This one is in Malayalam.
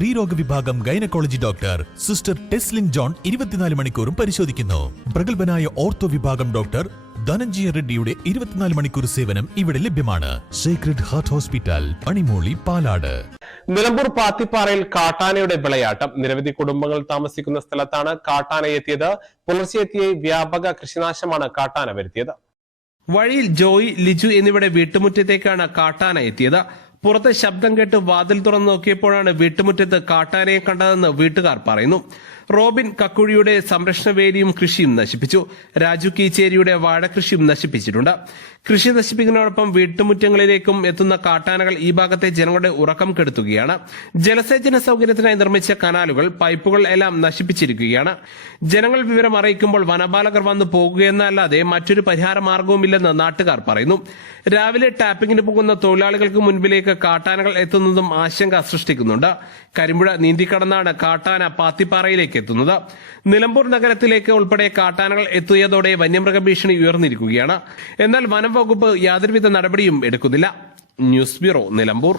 സ്ത്രീരോഗ വിഭാഗം gynaecology doctor sister Teslin John 24 മണിക്കൂറും പരിശോധിക്കുന്നു. പ്രഗത്ഭനായ ഓർത്തോ വിഭാഗം ഡോക്ടർ ധനഞ്ജയ റെഡ്ഡിയുടെ 24 മണിക്കൂർ സേവനം ഇവിടെ ലഭ്യമാണ്. Sacred heart hospital, Panimooli, Palad. Nilambur പാത്തിപ്പാറയിൽ കാട്ടാനയുടെ വിളയാട്ടം. നിരവധി കുടുംബങ്ങൾ താമസിക്കുന്ന സ്ഥലത്താണ് കാട്ടാന എത്തിയത്. പുലർച്ചെ എത്തിയ വ്യാപക കൃഷിനാശമാണ് കാട്ടാന വരുത്തിയത്. വഴിയിൽ ജോയി, ലിജു എന്നിവരുടെ വീട്ടുമുറ്റത്തേക്കാണ് കാട്ടാന എത്തിയത്. പുറത്ത് ശബ്ദം കേട്ട് വാതിൽ തുറന്നു നോക്കിയപ്പോഴാണ് വീട്ടുമുറ്റത്ത് കാട്ടാനയെ കണ്ടതെന്ന് വീട്ടുകാർ പറയുന്നു. റോബിൻ കക്കുഴിയുടെ സംരക്ഷണ വേലിയും കൃഷിയും നശിപ്പിച്ചു. രാജു കീച്ചേരിയുടെ വാഴകൃഷിയും നശിപ്പിച്ചിട്ടുണ്ട്. കൃഷി നശിപ്പിക്കുന്നതോടൊപ്പം വീട്ടുമുറ്റങ്ങളിലേക്കും എത്തുന്ന കാട്ടാനകൾ ഈ ഭാഗത്തെ ജനങ്ങളുടെ ഉറക്കം കെടുത്തുകയാണ്. ജലസേചന സൗകര്യത്തിനായി നിർമ്മിച്ച കനാലുകൾ, പൈപ്പുകൾ എല്ലാം നശിപ്പിച്ചിരിക്കുകയാണ്. ജനങ്ങൾ വിവരം അറിയിക്കുമ്പോൾ വനപാലകർ വന്നു പോകുകയെന്നല്ലാതെ മറ്റൊരു പരിഹാര മാർഗവുമില്ലെന്ന് നാട്ടുകാർ പറയുന്നു. രാവിലെ ടാപ്പിങ്ങിന് പോകുന്ന തൊഴിലാളികൾക്ക് മുൻപിലേക്ക് കാട്ടാനകൾ എത്തുന്നതും ആശങ്ക സൃഷ്ടിക്കുന്നുണ്ട്. കരിമ്പുഴ നീന്തിക്കടന്നാണ് കാട്ടാന പാത്തിപ്പാറയിലേക്ക് എത്തുന്നത്. നിലമ്പൂർ നഗരത്തിലേക്ക് ഉൾപ്പെടെ കാട്ടാനകൾ എത്തിയതോടെ വന്യമൃഗ ഭീഷണി ഉയർന്നിരിക്കുകയാണ്. എന്നാൽ വനം വകുപ്പ് യാതൊരുവിധ നടപടിയും എടുക്കുന്നില്ല. News bureau, Nilambur.